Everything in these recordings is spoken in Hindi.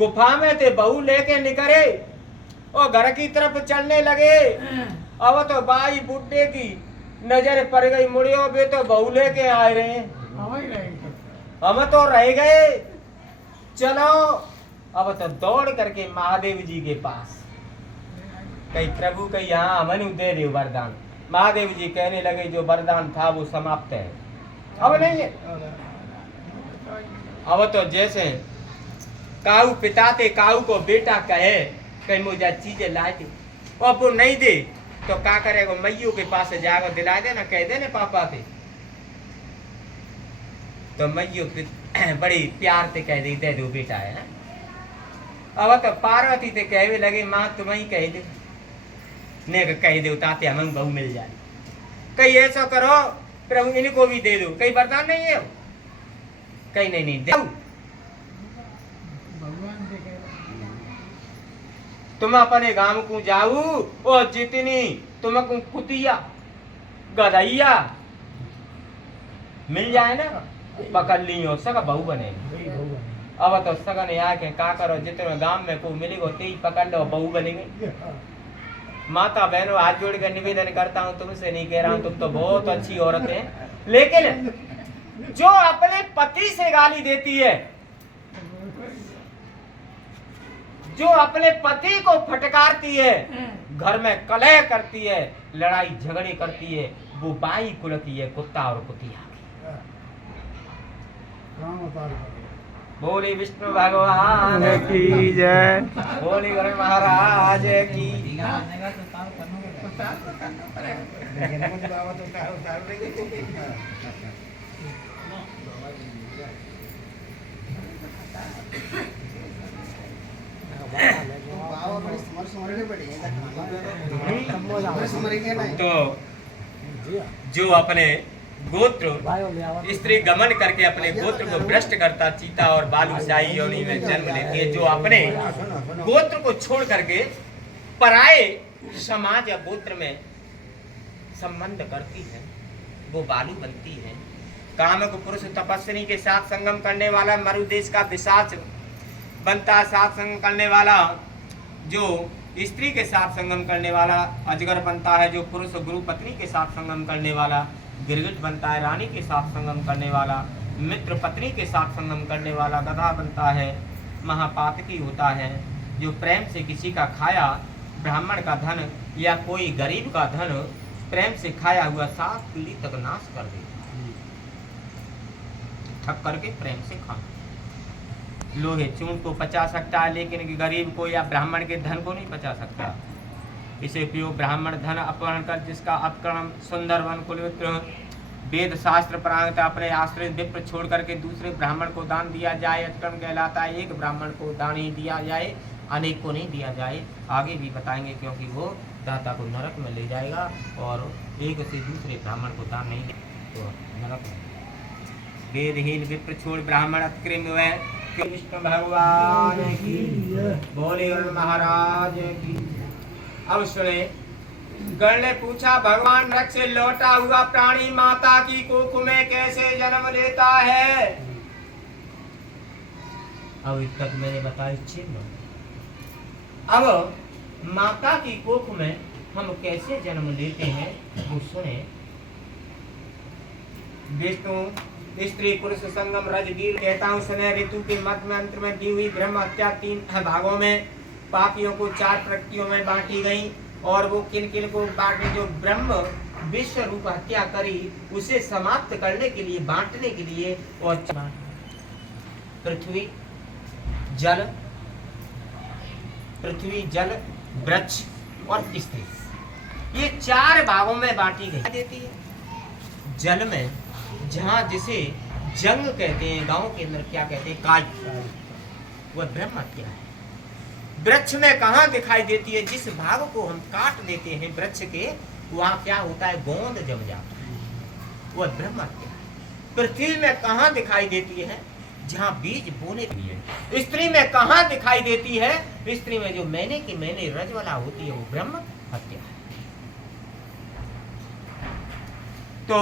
गुफा में थे बहू लेके निकले और घर की तरफ चलने लगे। अब तो बाई बुड्ढे की नजर पड़ गई, मुड़ियो बे तो बहू लेके आए रहे हम तो रह गए। चलो अब तो दौड़ करके महादेव जी के पास कही प्रभु कही यहाँ हमन दे दे वरदान। महादेव जी कहने लगे जो वरदान था वो समाप्त है, अब नहीं है। अब तो जैसे काऊ पिता थे, काऊ को बेटा कहे कहीं मुझे चीजें लाए थे, और वो नहीं दे तो क्या करेगा, मैयू के पास जाकर दिला देना, कह देने पापा थे। तो मैयू बड़ी प्यार से कह दी दे दो बेटा है। अब तो पार्वती से कहने लगे माँ तुम ही कह दे, ने कह दो ताते हमें बहू मिल जाए। कहीं ऐसा करो प्रभु इनको भी दे दो, कहीं वरदान नहीं है, कहीं नहीं दे तुम अपने गांव को जाऊ और जितनी तुमको कुतिया गधैया मिल जाए ना पकड़ ली हो सका बहू बने। अब तो सगन आके का करो जितने गांव में को मिलेगा तेज पकड़ लो बहू बनेंगे। माता बहनों हाथ जोड़ कर निवेदन करता हूँ, तुमसे नहीं कह रहा हूँ, तुम तो बहुत अच्छी औरत है, लेकिन जो अपने पति से गाली देती है, जो अपने पति को फटकारती है, घर में कलह करती है, लड़ाई झगड़े करती है, वो बाई कुलती है कुत्ता और कुतिया। बोली विष्णु भगवान की जय, बोली गणेश महाराज की। तो जो अपने गोत्र स्त्री गमन करके अपने गोत्र को भ्रष्ट करता, चीता और बालूशाही योनि में जन्म लेती है, जो अपने गोत्र को छोड़ करके पराये समाज या गोत्र में संबंध करती है, वो बालू बनती है। कामक पुरुष तपस्वी के साथ संगम करने वाला मरुदेश का पिशाच बनता है, साथ संगम करने वाला जो स्त्री के साथ संगम करने वाला अजगर बनता है, जो पुरुष गुरु पत्नी के साथ संगम करने वाला गिरगिट बनता है, रानी के साथ संगम करने वाला मित्र पत्नी के साथ संगम करने वाला गधा बनता है, महापातकी होता है, जो प्रेम से किसी का खाया ब्राह्मण का धन या कोई गरीब का धन प्रेम से खाया हुआ 7 पीढ़ी तक नाश कर देता है, ठक करके प्रेम से खाना। लोहे चून को पचा सकता है, लेकिन गरीब को या ब्राह्मण के धन को नहीं पचा सकता। इसे उपयोग ब्राह्मण धन अपहरण कर जिसका अपकरण सुंदर वन कुलमित्र वेद शास्त्र प्रांगत अपने आश्रित विप्र छोड़ करके दूसरे ब्राह्मण को दान दिया जाए, अतिक्रम कहलाता है। एक ब्राह्मण को दान ही दिया जाए, अनेक को नहीं दिया जाए, आगे भी बताएंगे, क्योंकि वो दाता को नरक में ले जाएगा और एक से दूसरे ब्राह्मण को दान नहीं तो नरक में। वेदहीन विप्र छोड़ ब्राह्मण अतिक्रम हुए। कृष्ण भगवान की बोले महाराज की। अब सुने, गण ने पूछा भगवान नरक से लौटा हुआ प्राणी माता की कोख में कैसे जन्म लेता है? अब तक मैंने बताया चिन्ह। अब माता की कोख में हम कैसे जन्म लेते हैं वो सुने। विष्णु स्त्री पुरुष संगम रजगीर कहता हूँ सुने। ऋतु के मध्य अंतर में दी हुई ब्रह्म हत्या 3 भागों में पापियों को 4 प्रकृतियों में बांटी गई, और वो किन किन को बांटे? जो ब्रह्म विश्व रूप हत्या करी उसे समाप्त करने के लिए, बांटने के लिए, और पृथ्वी जल, वृक्ष और स्त्री, ये 4 भागों में बांटी गई देती है। जल में जहाँ जिसे जंग कहते हैं, गांव के अंदर क्या कहते हैं, काट, वह ब्रह्म हत्या है। वृक्ष में कहाँ दिखाई देती है? जिस भाग को हम काट देते हैं वृक्ष के, वहाँ क्या होता है, गोंद जम जाता है, वह ब्रह्म हत्या है। पृथ्वी में कहाँ दिखाई देती है? जहाँ बीज बोने के लिए। स्त्री में कहाँ दिखाई देती है? स्त्री में जो मैंने की मैंने रजवाला होती है, वो ब्रह्म हत्या है। तो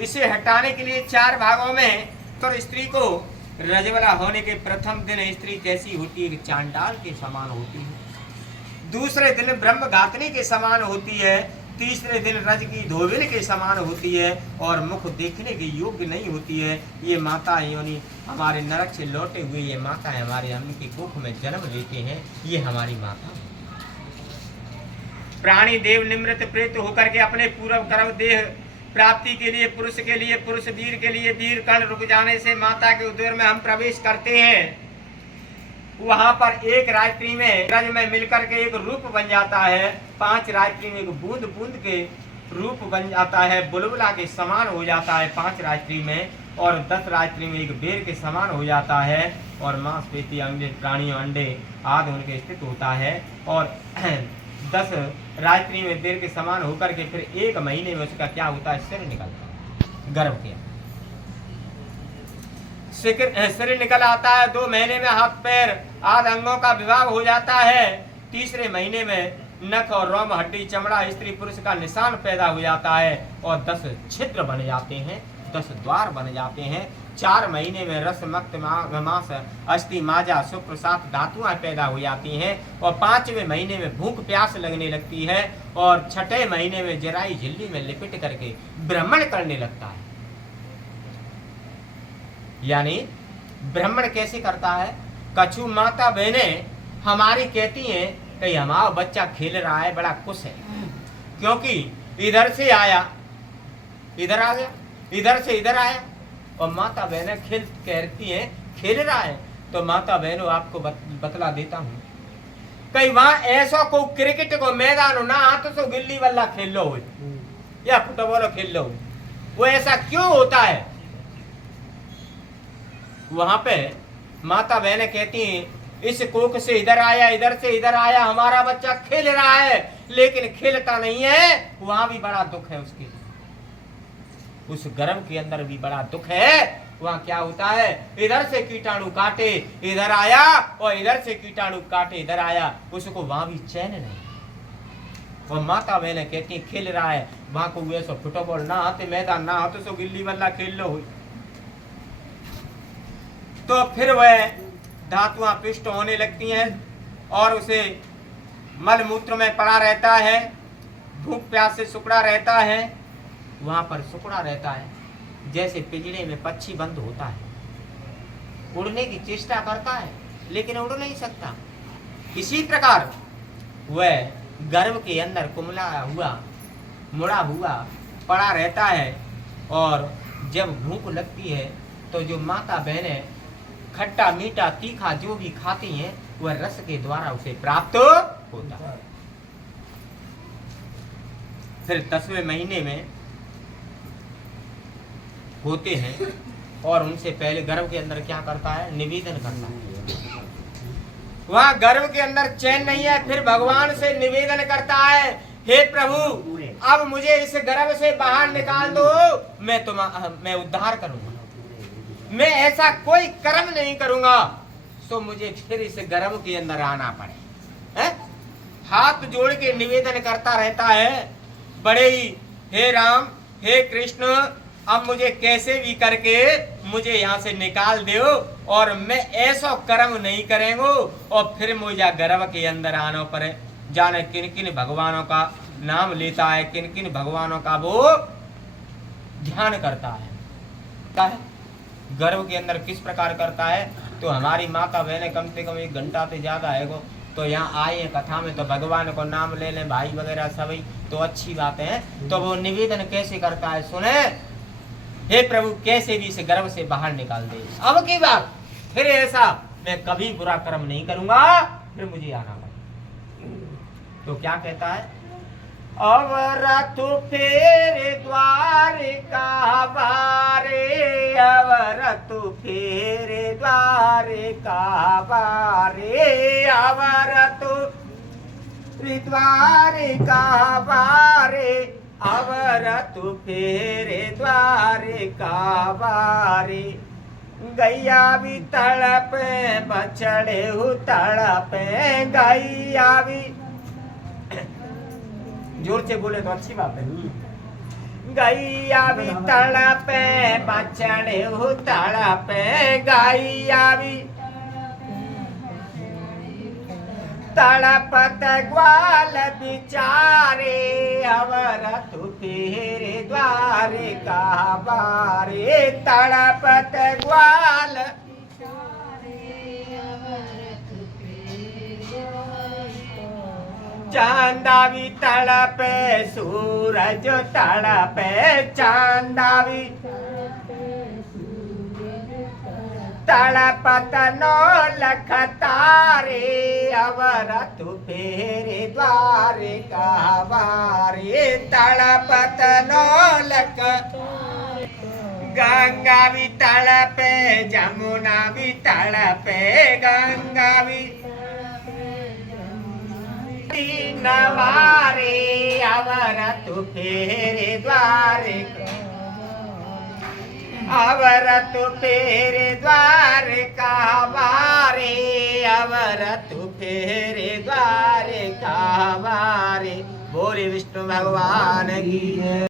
इसे हटाने के लिए 4 भागों में तो स्त्री को रजवला होने के प्रथम दिन स्त्री कैसी होती है? चांडाल के समान होती है। दूसरे दिन ब्रह्म घातनी के समान होती है। तीसरे दिन रज की धोबिन के समान होती है और मुख देखने के योग्य नहीं होती है। ये माता योनि हमारे नरक से लौटे हुए ये माता है, हमारे अम्म की कोख में जन्म लेते हैं, ये हमारी माता है। प्राणी देव निमृत प्रेत होकर के अपने पूर्व कर्म देह प्राप्ति के लिए पुरुष वीर के लिए वीर कण रुक जाने से माता के उदर में हम प्रवेश करते हैं। वहां पर एक रात्रि में रज में मिलकर के एक रूप बन जाता है। 5 रात्रि में एक बूंद बूंद के रूप बन जाता है, बुलबुला के समान हो जाता है 5 रात्रि में, और 10 रात्रि में एक बेर के समान हो जाता है, और मांसपेशी अंडे प्राणियों अंडे आदि उनके स्थित होता है, और 10 रात्रि में बेर के समान होकर के फिर 1 महीने में उसका क्या होता है? सिर निकलता है गर्भ के। सिर निकल आता है। 2 महीने में हाथ पैर आदि अंगों का विवाह हो जाता है। तीसरे महीने में नख और रोम हड्डी चमड़ा स्त्री पुरुष का निशान पैदा हो जाता है और 10 छिद्र बन जाते हैं, 10 द्वार बन जाते हैं। 4 महीने में रस मक्त मांस अस्थि माजा शुक्र सात धातुआं पैदा हो जाती हैं और 5वें महीने में भूख प्यास लगने लगती है और 6ठे महीने में जराई झिल्ली में लिपट करके ब्राह्मण करने लगता है। यानी ब्राह्मण कैसे करता है? कछु माता बहनें हमारी कहती हैं कि हमारा बच्चा खेल रहा है, बड़ा खुश है, क्योंकि इधर से आया इधर आ गया, इधर से इधर आया, और माता बहनें कहती हैं खेल रहा है। तो माता बहनों आपको बतला देता हूँ, कई वहां ऐसा को क्रिकेट को मैदान ना हाथ से गिल्ली बल्ला खेल लो या फुटबॉल खेल लो, वो ऐसा क्यों होता है? वहां पे माता बहनें कहती हैं इस कोख से इधर आया, इधर से इधर आया, हमारा बच्चा खेल रहा है, लेकिन खेलता नहीं है। वहां भी बड़ा दुख है उसके, उस गर्भ के अंदर भी बड़ा दुख है। वहां क्या होता है? इधर से कीटाणु काटे इधर आया और इधर से कीटाणु काटे इधर आया, उसको वहां भी चैन नहीं। और माता बहनें कहती हैं खेल रहा है, वहां को ऐसा फुटबॉल ना आते मैदान ना आते सो गिल्ली बल्ला खेल लो। तो फिर वह धातुआं पिष्ट होने लगती हैं और उसे मल मूत्र में पड़ा रहता है, भूख प्यास से सुकड़ा रहता है। वहां पर सुकड़ा रहता है जैसे पिंजरे में पक्षी बंद होता है, उड़ने की चेष्टा करता है लेकिन उड़ नहीं सकता। इसी प्रकार वह गर्भ के अंदर कुमला हुआ मुड़ा हुआ पड़ा रहता है, और जब भूख लगती है तो जो माता बहनें खट्टा मीठा तीखा जो भी खाती हैं वह रस के द्वारा उसे प्राप्त होता है। फिर 10वें महीने में होते हैं और उनसे पहले गर्भ के अंदर क्या करता है? निवेदन करता है। वहां गर्भ के अंदर चैन नहीं है, फिर भगवान से निवेदन करता है, हे प्रभु अब मुझे इस गर्भ से बाहर निकाल दो, मैं उद्धार करूंगा, मैं ऐसा कोई कर्म नहीं करूंगा तो मुझे फिर इस गर्भ के अंदर आना पड़े। हाथ जोड़ के निवेदन करता रहता है, बड़े ही हे राम हे कृष्ण, अब मुझे कैसे भी करके मुझे यहाँ से निकाल दो और मैं ऐसा कर्म नहीं करेंगे। और फिर मुझे गर्भ के अंदर आना पड़े। जाने किन किन भगवानों का नाम लेता है, किन किन भगवानों का वो ध्यान करता है। गर्भ के अंदर किस प्रकार करता है? तो हमारी माता बहनें कम से कम 1 घंटा से ज्यादा है वो तो यहाँ आए हैं कथा में, तो भगवान को नाम ले लें भाई वगैरह सभी, तो अच्छी बात है। तो वो निवेदन कैसे करता है सुने, हे प्रभु कैसे भी इस गर्भ से बाहर निकाल दे, अब की बात फिर ऐसा मैं कभी बुरा कर्म नहीं करूंगा, फिर मुझे आना पड़ेगा। तो क्या कहता है? अवरतु फेरे द्वारिका बारे, अवरतु फेरे द्वारिका बारे, अवरतु द्वारिका बारे, अवरतु फेरे द्वारिका बारे। गैया भी तड़पे बछड़े हु तड़पे, गैया भी जोर से बोले तो अच्छी बात है। गैया भी तड़पे बछड़े हो तड़पे गैया भी तड़पत ग्वाल बिचारे अवर तु तेरे द्वारे का बारे तड़पत ग्वाल चांदावी तड़पे सूरज तड़पे चांदावी तड़पत नो लख तारे अवर तु फेरे द्वारे कहवारे तड़पत नो लख गंगा भी तड़पे जमुना भी तड़पे गंगा भी नवारे अवर तु फेरे द्वारे अवर तु फेरे द्वारे कहवारे अवर तु फेरे द्वारे कहवारे बोले विष्णु भगवान की।